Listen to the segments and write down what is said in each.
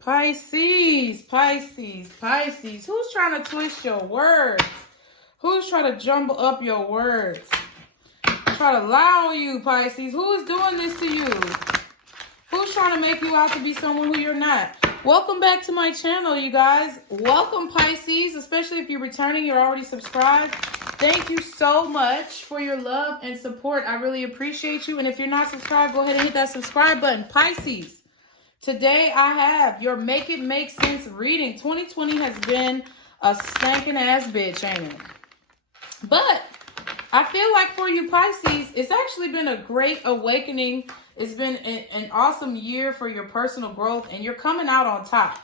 Pisces, Pisces, Pisces. Who's trying to twist your words? Who's trying to jumble up your words? Try to lie on you, Pisces. Who is doing this to you? Who's trying to make you out to be someone who you're not? Welcome back to my channel, you guys. Welcome, Pisces, especially if you're returning, you're already subscribed. Thank you so much for your love and support. I really appreciate you. And if you're not subscribed, go ahead and hit that subscribe button. Pisces, today I have your Make It Make Sense reading. 2020 has been a stinking ass bitch, ain't it? But I feel like for you, Pisces, it's actually been a great awakening. It's been an awesome year for your personal growth, and you're coming out on top.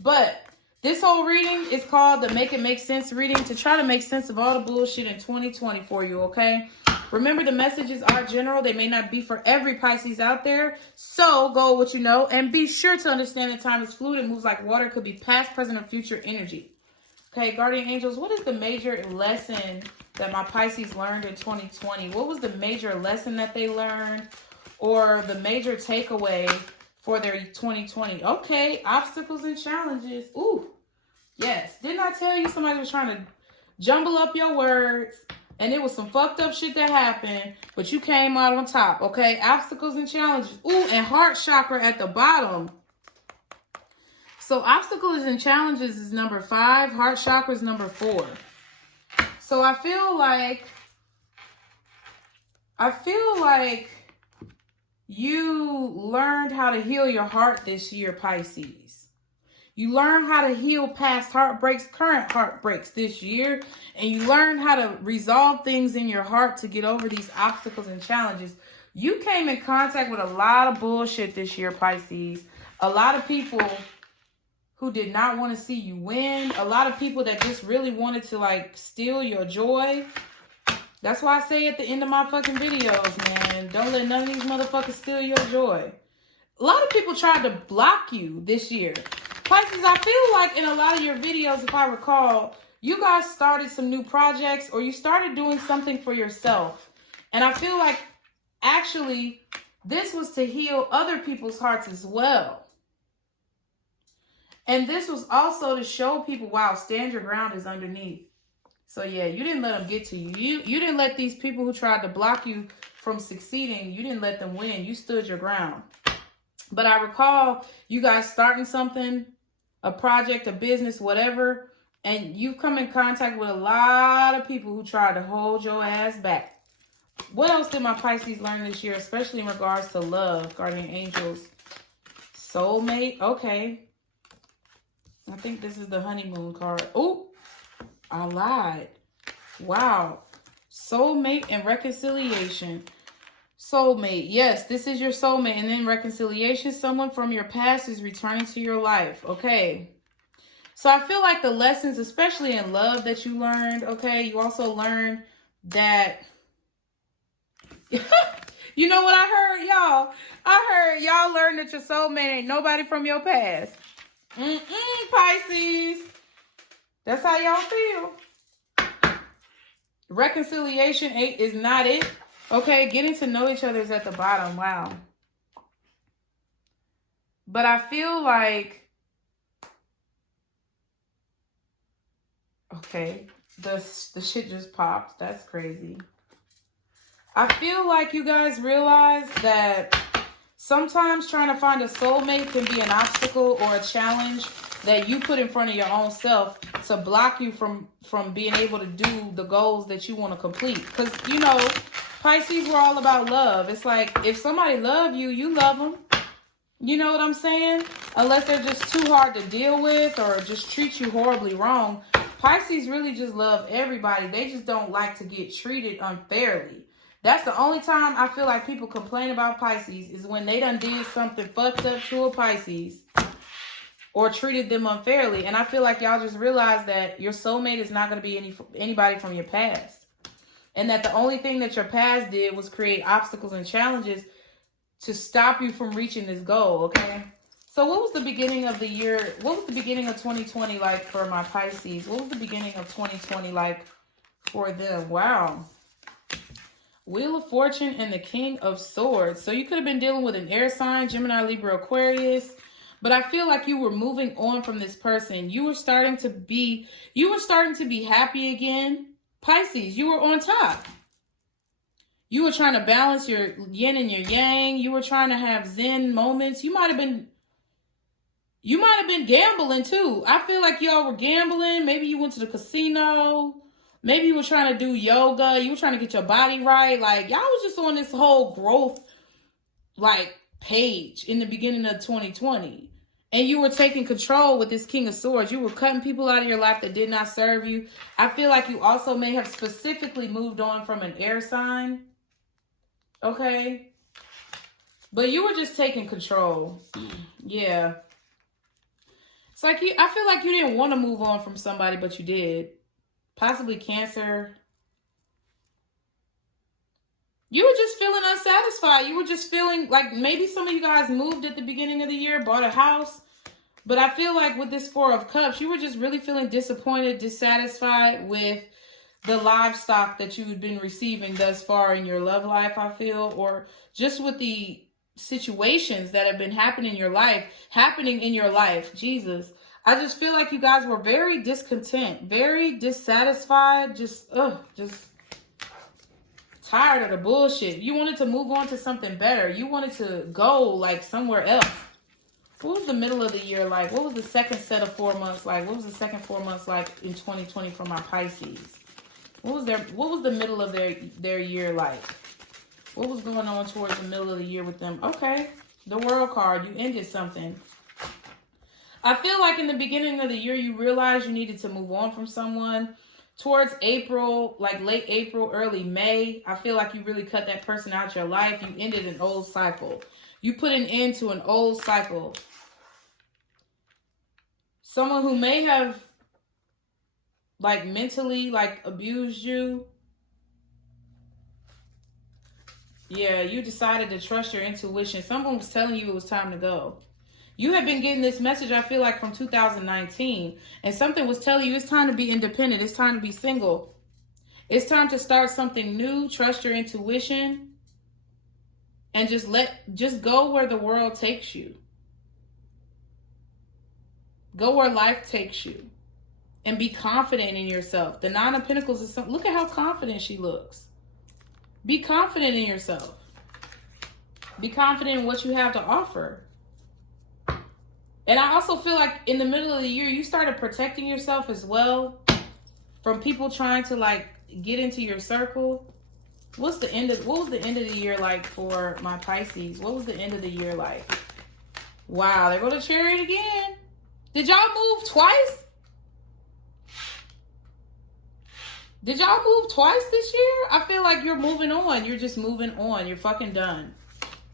But this whole reading is called the Make It Make Sense reading to try to make sense of all the bullshit in 2020 for you, okay? Remember, the messages are general. They may not be for every Pisces out there. So go with what you know, and be sure to understand that time is fluid. It moves like water. It could be past, present, or future energy. Okay, guardian angels, what is the major lesson that my Pisces learned in 2020? What was the major lesson that they learned, or the major takeaway for their 2020? Okay, obstacles and challenges. Ooh, yes. Didn't I tell you somebody was trying to jumble up your words, and it was some fucked up shit that happened, but you came out on top, okay? Obstacles and challenges. Ooh, and heart chakra at the bottom. So obstacles and challenges is number 5. Heart chakra is number 4. So I feel like you learned how to heal your heart this year, Pisces. You learned how to heal past heartbreaks, current heartbreaks this year. And you learned how to resolve things in your heart to get over these obstacles and challenges. You came in contact with a lot of bullshit this year, Pisces. A lot of people who did not want to see you win. A lot of people that just really wanted to, like, steal your joy. That's why I say at the end of my fucking videos, man, don't let none of these motherfuckers steal your joy. A lot of people tried to block you this year. Pisces, I feel like in a lot of your videos, if I recall, you guys started some new projects, or you started doing something for yourself. And I feel like actually this was to heal other people's hearts as well. And this was also to show people, wow, stand your ground is underneath. So yeah, you didn't let them get to you. You didn't let these people who tried to block you from succeeding, you didn't let them win. You stood your ground. But I recall you guys starting something, a project, a business, whatever, and you've come in contact with a lot of people who tried to hold your ass back. What else did my Pisces learn this year, especially in regards to love, guardian angels? Soulmate, okay. I think this is the honeymoon card. Oh, I lied. Wow. Soulmate and reconciliation. Soulmate. Yes, this is your soulmate. And then reconciliation. Someone from your past is returning to your life. Okay. So I feel like the lessons, especially in love, that you learned. Okay. You also learned that... You know what I heard, y'all? I heard y'all learned that your soulmate ain't nobody from your past. Pisces. That's how y'all feel. Reconciliation is not it. Okay, getting to know each other is at the bottom. Wow. But I feel like... Okay, the shit just popped. That's crazy. I feel like you guys realize that sometimes trying to find a soulmate can be an obstacle or a challenge that you put in front of your own self to block you from being able to do the goals that you want to complete. Because, you know, Pisces, we're all about love. It's like, if somebody love you, you love them. You know what I'm saying? Unless they're just too hard to deal with or just treat you horribly wrong. Pisces really just love everybody. They just don't like to get treated unfairly. That's the only time I feel like people complain about Pisces is when they done did something fucked up to a Pisces or treated them unfairly. And I feel like y'all just realized that your soulmate is not going to be anybody from your past. And that the only thing that your past did was create obstacles and challenges to stop you from reaching this goal, okay? So what was the beginning of the year? What was the beginning of 2020 like for my Pisces? What was the beginning of 2020 like for them? Wow. Wheel of Fortune and the King of Swords. So you could have been dealing with an air sign, Gemini, Libra, Aquarius. But I feel like you were moving on from this person. You were starting to be happy again. Pisces, you were on top. You were trying to balance your yin and your yang. You were trying to have zen moments. You might have been gambling too. I feel like y'all were gambling. Maybe you went to the casino. Maybe you were trying to do yoga. You were trying to get your body right. Like, y'all was just on this whole growth, like, page in the beginning of 2020. And you were taking control with this King of Swords. You were cutting people out of your life that did not serve you. I feel like you also may have specifically moved on from an air sign. Okay? But you were just taking control. Yeah. It's like I feel like you didn't want to move on from somebody, but you did. Possibly Cancer. You were just feeling unsatisfied. You were just feeling like maybe some of you guys moved at the beginning of the year, bought a house. But I feel like with this Four of Cups, you were just really feeling disappointed, dissatisfied with the livestock that you've been receiving thus far in your love life, I feel. Or just with the situations that have been happening in your life. Jesus. I just feel like you guys were very discontent, very dissatisfied, just tired of the bullshit. You wanted to move on to something better. You wanted to go like somewhere else. What was the middle of the year like? What was the second set of 4 months like? What was the second 4 months like in 2020 for my Pisces? What was the middle of their year like? What was going on towards the middle of the year with them? Okay. The World card. You ended something. I feel like in the beginning of the year, you realized you needed to move on from someone. Towards April, like late April, early May, I feel like you really cut that person out of your life. You ended an old cycle. You put an end to an old cycle. Someone who may have like mentally like abused you. Yeah, you decided to trust your intuition. Someone was telling you it was time to go. You have been getting this message, I feel like, from 2019. And something was telling you it's time to be independent. It's time to be single. It's time to start something new. Trust your intuition. And just go where the world takes you. Go where life takes you. And be confident in yourself. The Nine of Pentacles is something. Look at how confident she looks. Be confident in yourself. Be confident in what you have to offer. And I also feel like in the middle of the year, you started protecting yourself as well from people trying to like get into your circle. What was the end of the year like for my Pisces? What was the end of the year like? Wow, there go the Chariot again. Did y'all move twice? Did y'all move twice this year? I feel like you're moving on. You're just moving on. You're fucking done.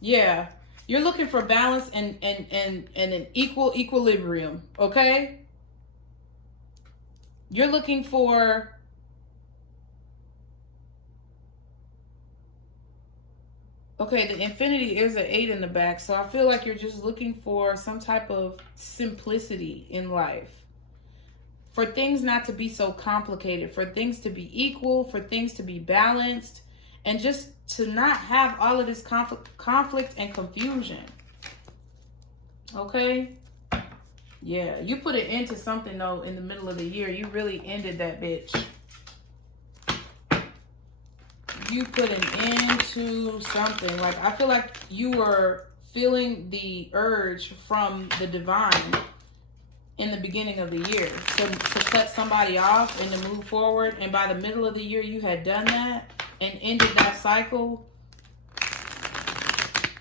Yeah. You're looking for balance and an equilibrium, okay? You're looking for okay, the infinity is an 8 in the back, so I feel like you're just looking for some type of simplicity in life. For things not to be so complicated, for things to be equal, for things to be balanced, and just to not have all of this conflict and confusion. Okay? Yeah, you put an end to something, though, in the middle of the year. You really ended that bitch. You put an end to something. Like, I feel like you were feeling the urge from the divine in the beginning of the year to cut somebody off and to move forward. And by the middle of the year, you had done that and ended that cycle.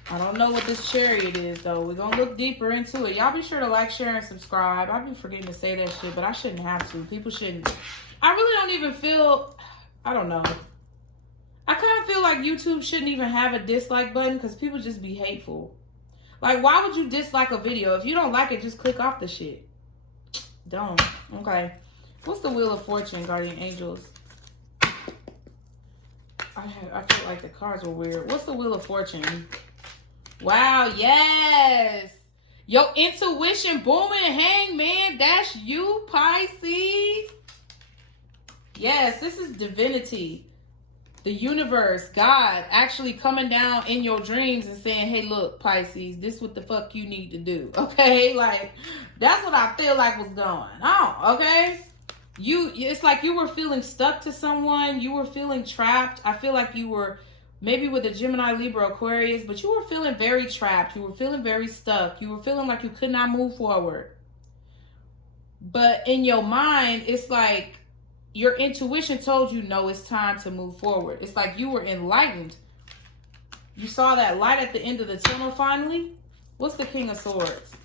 I don't know what this Chariot is, though. We're going to look deeper into it. Y'all be sure to like, share, and subscribe. I've been forgetting to say that shit, but I shouldn't have to. People shouldn't. I really don't even feel, I don't know. I kind of feel like YouTube shouldn't even have a dislike button because people just be hateful. Like, why would you dislike a video? If you don't like it, just click off the shit. Don't. Okay. What's the Wheel of Fortune, Guardian Angels? I feel like the cards were weird. What's the Wheel of Fortune? Wow, yes. Your intuition booming, Hangman. That's you, Pisces. Yes, this is divinity. the universe, God, actually coming down in your dreams and saying, hey, look, Pisces, this is what the fuck you need to do, okay? Like, that's what I feel like was going on, okay? It's like you were feeling stuck to someone. You were feeling trapped. I feel like you were maybe with a Gemini, Libra, Aquarius, but you were feeling very trapped. You were feeling very stuck. You were feeling like you could not move forward. But in your mind, it's like your intuition told you, no, it's time to move forward. It's like you were enlightened. You saw that light at the end of the tunnel finally. What's the King of Swords?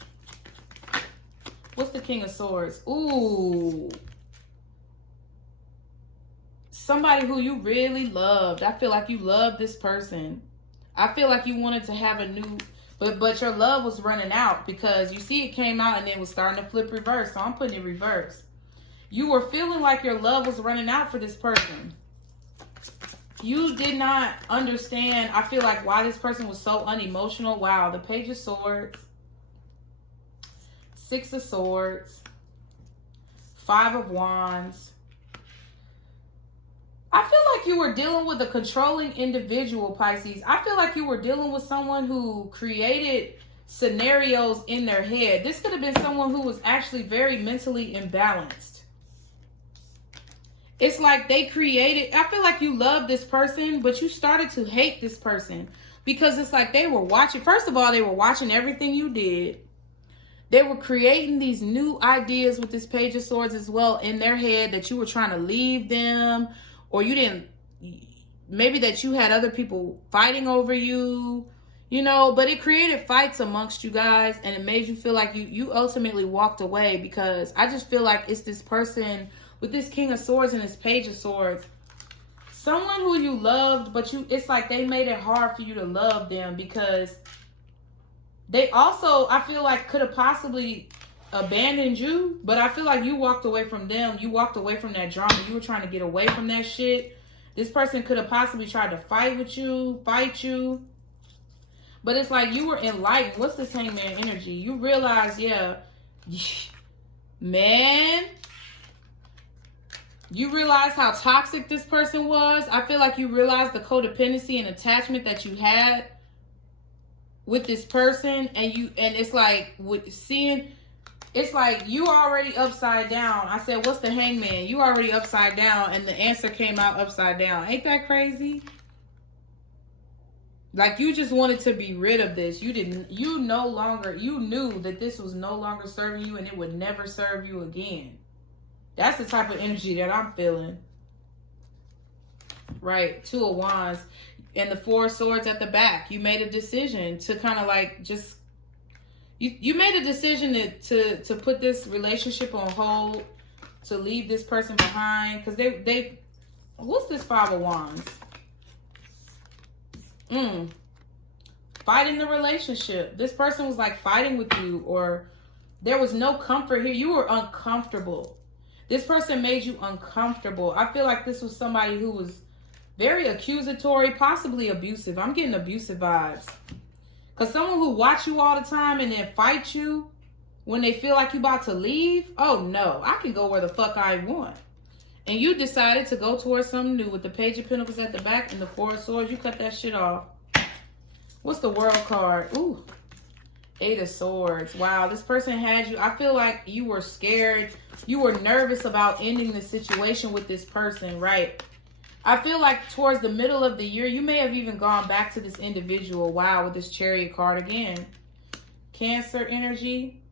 What's the King of Swords? Ooh. Somebody who you really loved. I feel like you loved this person. I feel like you wanted to have a new... But your love was running out because you see it came out and then was starting to flip reverse. So I'm putting it reverse. You were feeling like your love was running out for this person. You did not understand, I feel like, why this person was so unemotional. Wow, the Page of Swords. 6 of Swords. 5 of Wands. I feel like you were dealing with a controlling individual, Pisces. I feel like you were dealing with someone who created scenarios in their head. This could have been someone who was actually very mentally imbalanced. It's like they created... I feel like you loved this person, but you started to hate this person. Because it's like they were watching... First of all, they were watching everything you did. They were creating these new ideas with this Page of Swords as well in their head that you were trying to leave them... Or you didn't, maybe that you had other people fighting over you, you know, but it created fights amongst you guys and it made you feel like you ultimately walked away because I just feel like it's this person with this King of Swords and this Page of Swords. Someone who you loved, but it's like they made it hard for you to love them because they also, I feel like, could have possibly abandoned you, but I feel like you walked away from them. You walked away from that drama. You were trying to get away from that shit. This person could have possibly tried to fight you, but it's like you were enlightened. What's this Hangman energy? You realize, yeah, man, you realize how toxic this person was. I feel like you realized the codependency and attachment that you had with this person, and it's like it's like you already upside down. I said, what's the Hangman? You already upside down, and the answer came out upside down. Ain't that crazy? Like, you just wanted to be rid of this. You knew that this was no longer serving you, and it would never serve you again. That's the type of energy that I'm feeling. Right, 2 of Wands. And the 4 of Swords at the back. You made a decision to kind of like just... You made a decision to put this relationship on hold, to leave this person behind, because they what's this 5 of Wands? Fighting the relationship. This person was like fighting with you, or there was no comfort here. You were uncomfortable. This person made you uncomfortable. I feel like this was somebody who was very accusatory, possibly abusive. I'm getting abusive vibes. Because someone who watch you all the time and then fight you when they feel like you about to leave, oh no, I can go where the fuck I want. And you decided to go towards something new with the Page of Pentacles at the back and the 4 of Swords. You cut that shit off. What's the World card? Ooh, 8 of Swords. Wow, this person had you. I feel like you were scared. You were nervous about ending the situation with this person, right? I feel like towards the middle of the year, you may have even gone back to this individual. Wow, with this Chariot card again. Cancer energy.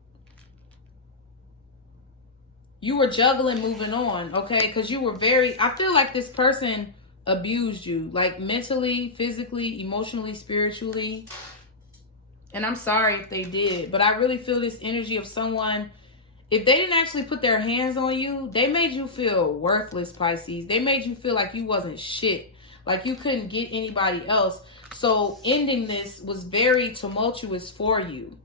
You were juggling moving on, okay? Because you were I feel like this person abused you. Like mentally, physically, emotionally, spiritually. And I'm sorry if they did. But I really feel this energy of someone... If they didn't actually put their hands on you, they made you feel worthless, Pisces. They made you feel like you wasn't shit. Like you couldn't get anybody else. So ending this was very tumultuous for you.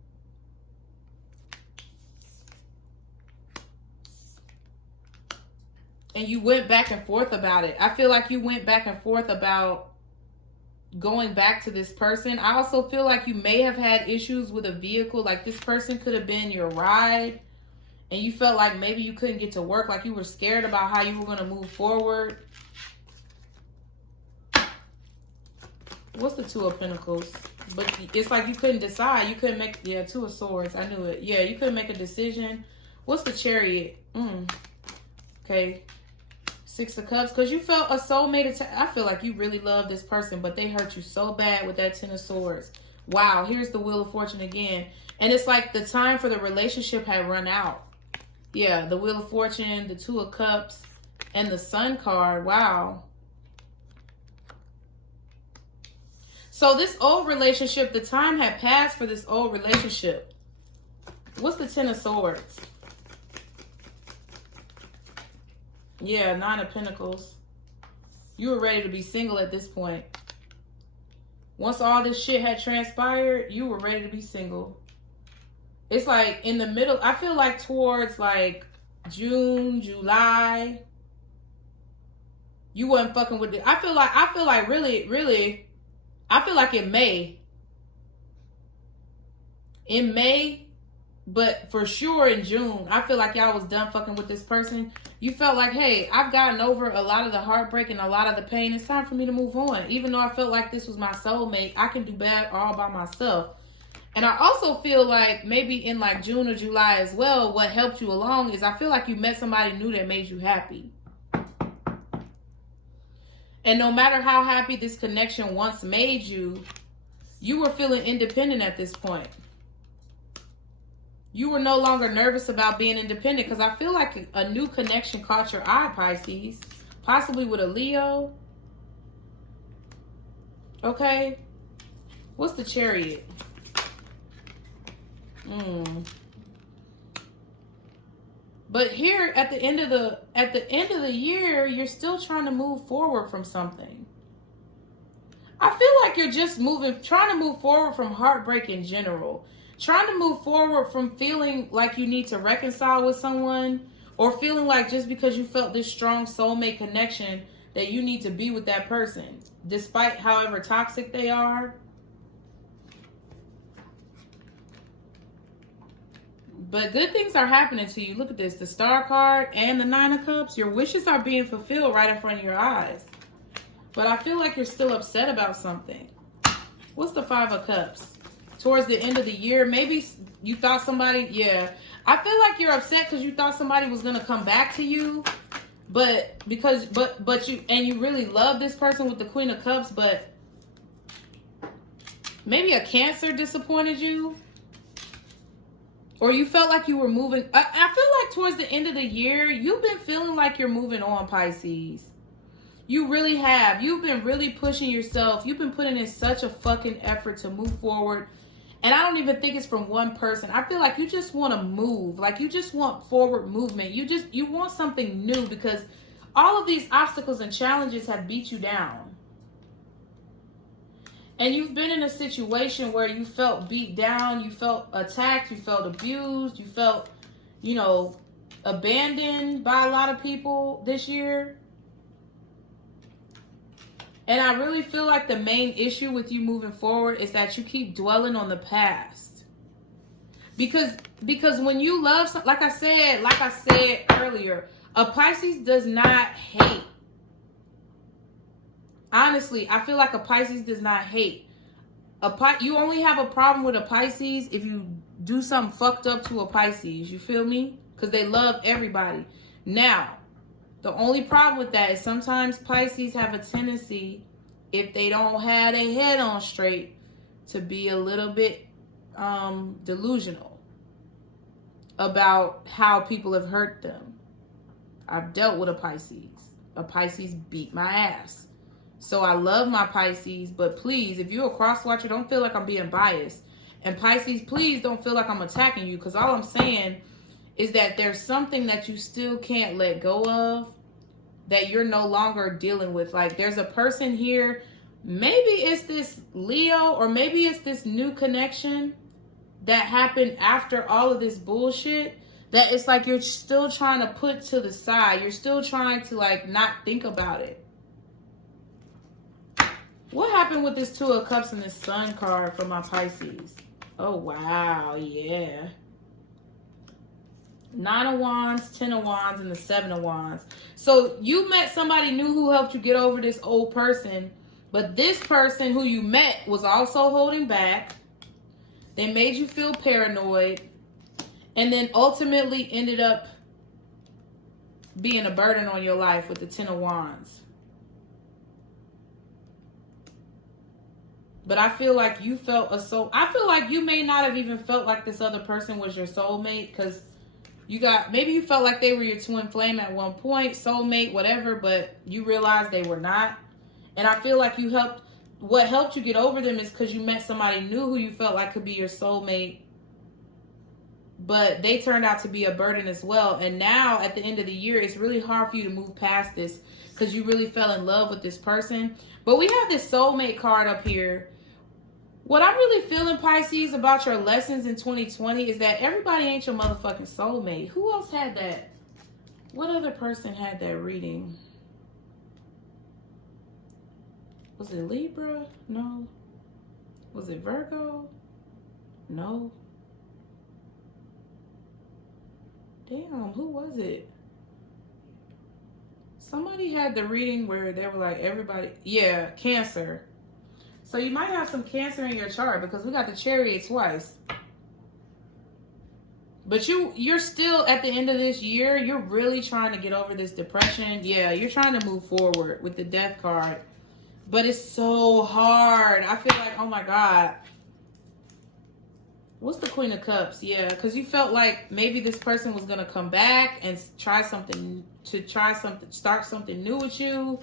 And you went back and forth about it. I feel like you went back and forth about going back to this person. I also feel like you may have had issues with a vehicle. Like this person could have been your ride. And you felt like maybe you couldn't get to work, like you were scared about how you were going to move forward. What's the Two of Pentacles? But it's like you couldn't decide. You couldn't make, yeah, Two of Swords. I knew it. Yeah, you couldn't make a decision. What's the Chariot? Okay. Six of Cups. Because you felt a soulmate. I feel like you really love this person, but they hurt you so bad with that Ten of Swords. Wow. Here's the Wheel of Fortune again. And it's like the time for the relationship had run out. Yeah, the Wheel of Fortune, the Two of Cups, and the Sun card. Wow. So this old relationship, the time had passed for this old relationship. What's the Ten of Swords? Yeah, Nine of Pentacles. You were ready to be single at this point. Once all this shit had transpired, you were ready to be single. It's like in the middle, I feel like towards like June, July, you wasn't fucking with it. I feel like really, I feel like in May, but for sure in June, I feel like y'all was done fucking with this person. You felt like, hey, I've gotten over a lot of the heartbreak and a lot of the pain. It's time for me to move on. Even though I felt like this was my soulmate, I can do bad all by myself. And I also feel like maybe in like June or July as well, what helped you along is I feel like you met somebody new that made you happy. And no matter how happy this connection once made you, you were feeling independent at this point. You were no longer nervous about being independent because I feel like a new connection caught your eye, Pisces. Possibly with a Leo. Okay. What's the Chariot? But here at the end of the year, you're still trying to move forward from something. I feel like you're just trying to move forward from heartbreak in general. Trying to move forward from feeling like you need to reconcile with someone, or feeling like just because you felt this strong soulmate connection that you need to be with that person, despite however toxic they are. But good things are happening to you. Look at this. The Star card and the Nine of Cups. Your wishes are being fulfilled right in front of your eyes. But I feel like you're still upset about something. What's the Five of Cups? Towards the end of the year, maybe you thought somebody, yeah. I feel like you're upset because you thought somebody was going to come back to you. But you really love this person with the Queen of Cups, but maybe a Cancer disappointed you. Or you felt like you were moving. I feel like towards the end of the year, you've been feeling like you're moving on, Pisces. You really have. You've been really pushing yourself. You've been putting in such a fucking effort to move forward. And I don't even think it's from one person. I feel like you just want to move. Like you just want forward movement. You want something new because all of these obstacles and challenges have beat you down. And you've been in a situation where you felt beat down, you felt attacked, you felt abused, you felt, abandoned by a lot of people this year. And I really feel like the main issue with you moving forward is that you keep dwelling on the past. Because when you love something, like I said earlier, a Pisces does not hate. Honestly, I feel like a Pisces does not hate. You only have a problem with a Pisces if you do something fucked up to a Pisces. You feel me? Because they love everybody. Now, the only problem with that is sometimes Pisces have a tendency, if they don't have their head on straight, to be a little bit delusional about how people have hurt them. I've dealt with a Pisces. A Pisces beat my ass. So I love my Pisces, but please, if you're a cross watcher, don't feel like I'm being biased. And Pisces, please don't feel like I'm attacking you, because all I'm saying is that there's something that you still can't let go of, that you're no longer dealing with. Like there's a person here, maybe it's this Leo, or maybe it's this new connection that happened after all of this bullshit, that it's like you're still trying to put to the side. You're still trying to like not think about it. What happened with this Two of Cups and this Sun card for my Pisces? Oh, wow. Yeah. Nine of Wands, 10 of Wands, and the 7 of Wands. So you met somebody new who helped you get over this old person. But this person who you met was also holding back. They made you feel paranoid. And then ultimately ended up being a burden on your life with the Ten of Wands. But I feel like you felt I feel like you may not have even felt like this other person was your soulmate, because maybe you felt like they were your twin flame at one point, soulmate, whatever, but you realized they were not. And I feel like what helped you get over them is because you met somebody new who you felt like could be your soulmate, but they turned out to be a burden as well. And now at the end of the year, it's really hard for you to move past this because you really fell in love with this person. But we have this soulmate card up here. What I'm really feeling, Pisces, about your lessons in 2020 is that everybody ain't your motherfucking soulmate. Who else had that? What other person had that reading? Was it Libra? No. Was it Virgo? No. Damn, who was it? Somebody had the reading where they were like, everybody, yeah, Cancer. So you might have some Cancer in your chart because we got the Chariot twice. But you're still, at the end of this year, you're really trying to get over this depression. Yeah, you're trying to move forward with the Death card. But it's so hard. I feel like, oh my God. What's the Queen of Cups? Yeah, because you felt like maybe this person was going to come back and start something new with you.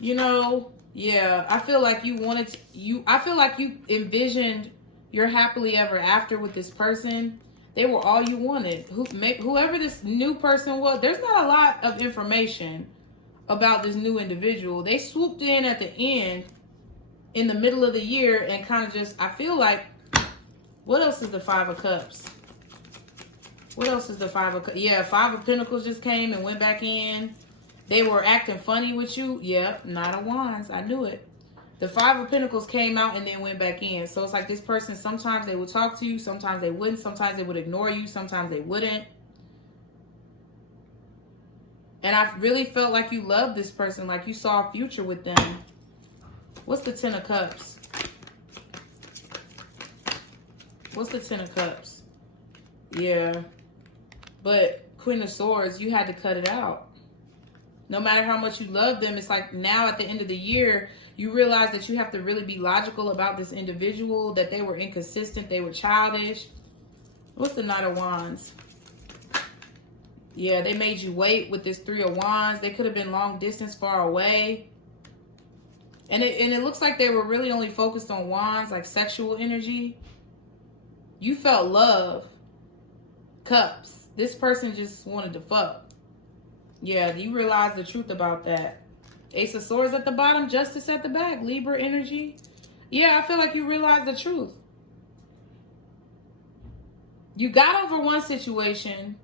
You know, yeah, I feel like I feel like you envisioned your happily ever after with this person. They were all you wanted. Whoever this new person was, there's not a lot of information about this new individual. They swooped in at the end, in the middle of the year, and kind of just, I feel like, what else is the Five of Cups? What else is the Five of Cups? Yeah, Five of Pentacles just came and went back in. They were acting funny with you. Yeah, Knight of Wands. I knew it. The Five of Pentacles came out and then went back in. So it's like this person, sometimes they would talk to you, sometimes they wouldn't, sometimes they would ignore you, sometimes they wouldn't. And I really felt like you loved this person, like you saw a future with them. What's the Ten of Cups? What's the Ten of Cups? Yeah. But Queen of Swords, you had to cut it out. No matter how much you love them, it's like now at the end of the year, you realize that you have to really be logical about this individual, that they were inconsistent, they were childish. What's the Knight of Wands? Yeah, they made you wait with this Three of Wands. They could have been long distance, far away. And it looks like they were really only focused on wands, like sexual energy. You felt love. Cups. This person just wanted to fuck. Yeah, you realize the truth about that. Ace of Swords at the bottom, Justice at the back, Libra energy. Yeah, I feel like you realize the truth. You got over one situation.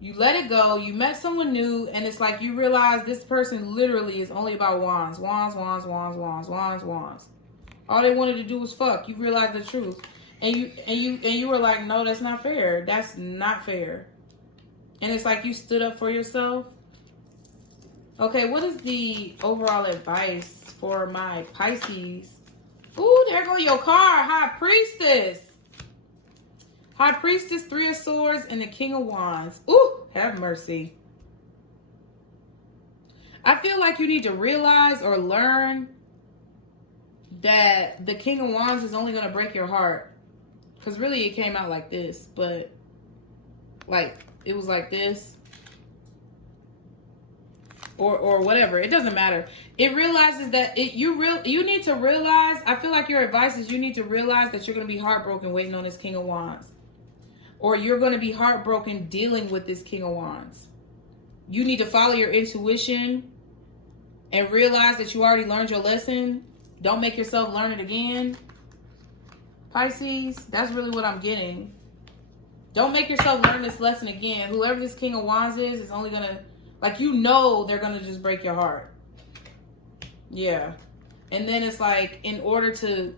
You let it go. You met someone new, and it's like you realize this person literally is only about wands. Wands, wands, wands, wands, wands, wands. All they wanted to do was fuck. You realize the truth. And you were like, no, that's not fair. That's not fair. And it's like you stood up for yourself. Okay, what is the overall advice for my Pisces? Ooh, there go your card, High Priestess. High Priestess, Three of Swords, and the King of Wands. Ooh, have mercy. I feel like you need to realize or learn that the King of Wands is only going to break your heart. Because really it came out like this, but like it was like this. Or whatever. It doesn't matter. It realizes that you need to realize, I feel like your advice is you need to realize that you're going to be heartbroken waiting on this King of Wands. Or you're going to be heartbroken dealing with this King of Wands. You need to follow your intuition and realize that you already learned your lesson. Don't make yourself learn it again. Pisces, that's really what I'm getting. Don't make yourself learn this lesson again. Whoever this King of Wands is only going to, like, you know they're going to just break your heart. Yeah. And then it's like, in order to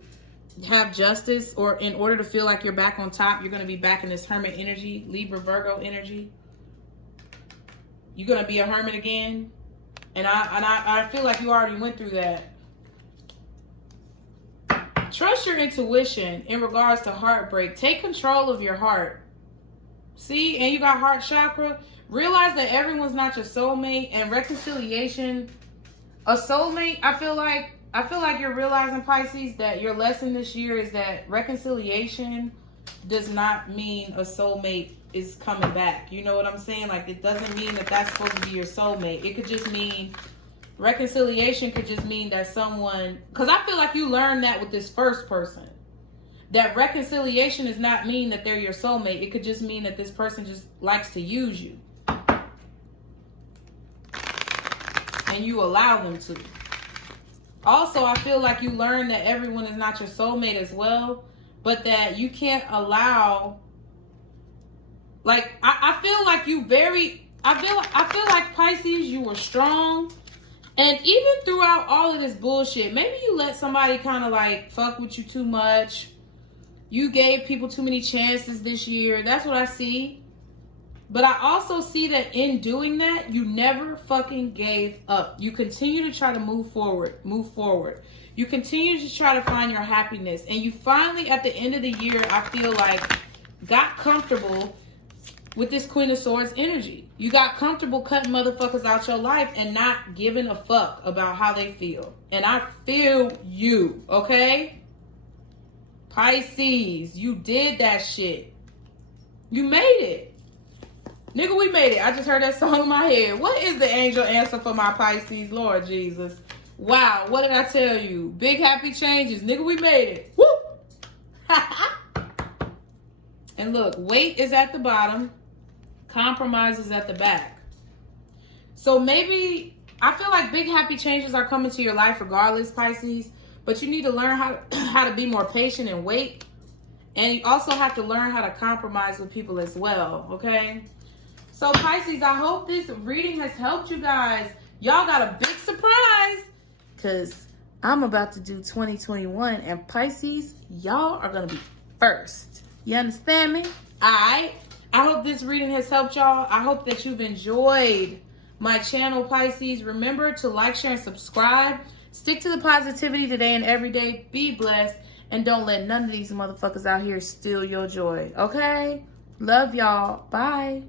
have justice, or in order to feel like you're back on top, you're going to be back in this hermit energy, Libra, Virgo energy. You're going to be a hermit again. And I feel like you already went through that. Trust your intuition in regards to heartbreak. Take control of your heart. See, and you got heart chakra. Realize that everyone's not your soulmate, and reconciliation. A soulmate, I feel like you're realizing, Pisces, that your lesson this year is that reconciliation does not mean a soulmate is coming back. You know what I'm saying? Like, it doesn't mean that that's supposed to be your soulmate. It could just mean, reconciliation could just mean that someone, because I feel like you learned that with this first person. That reconciliation does not mean that they're your soulmate. It could just mean that this person just likes to use you. And you allow them to. Also, I feel like you learned that everyone is not your soulmate as well, but that you can't allow, like, I feel like you I feel like, Pisces, you were strong. And even throughout all of this bullshit, maybe you let somebody kind of like fuck with you too much. You gave people too many chances this year. That's what I see. But I also see that in doing that, you never fucking gave up. You continue to try to move forward. You continue to try to find your happiness. And you finally, at the end of the year, I feel like, got comfortable with this Queen of Swords energy. You got comfortable cutting motherfuckers out your life and not giving a fuck about how they feel. And I feel you, okay? Pisces, you did that shit. You made it. Nigga, we made it. I just heard that song in my head. What is the angel answer for my Pisces? Lord Jesus. Wow, what did I tell you? Big happy changes. Nigga, we made it. Woo! And look, weight is at the bottom. Compromise is at the back. So maybe, I feel like big happy changes are coming to your life regardless, Pisces. But you need to learn how to be more patient and wait. And you also have to learn how to compromise with people as well, okay? So, Pisces, I hope this reading has helped you guys. Y'all got a big surprise, because I'm about to do 2021, and Pisces, y'all are going to be first. You understand me? All right. I hope this reading has helped y'all. I hope that you've enjoyed my channel, Pisces. Remember to like, share, and subscribe. Stick to the positivity today and every day. Be blessed. And don't let none of these motherfuckers out here steal your joy. Okay? Love y'all. Bye.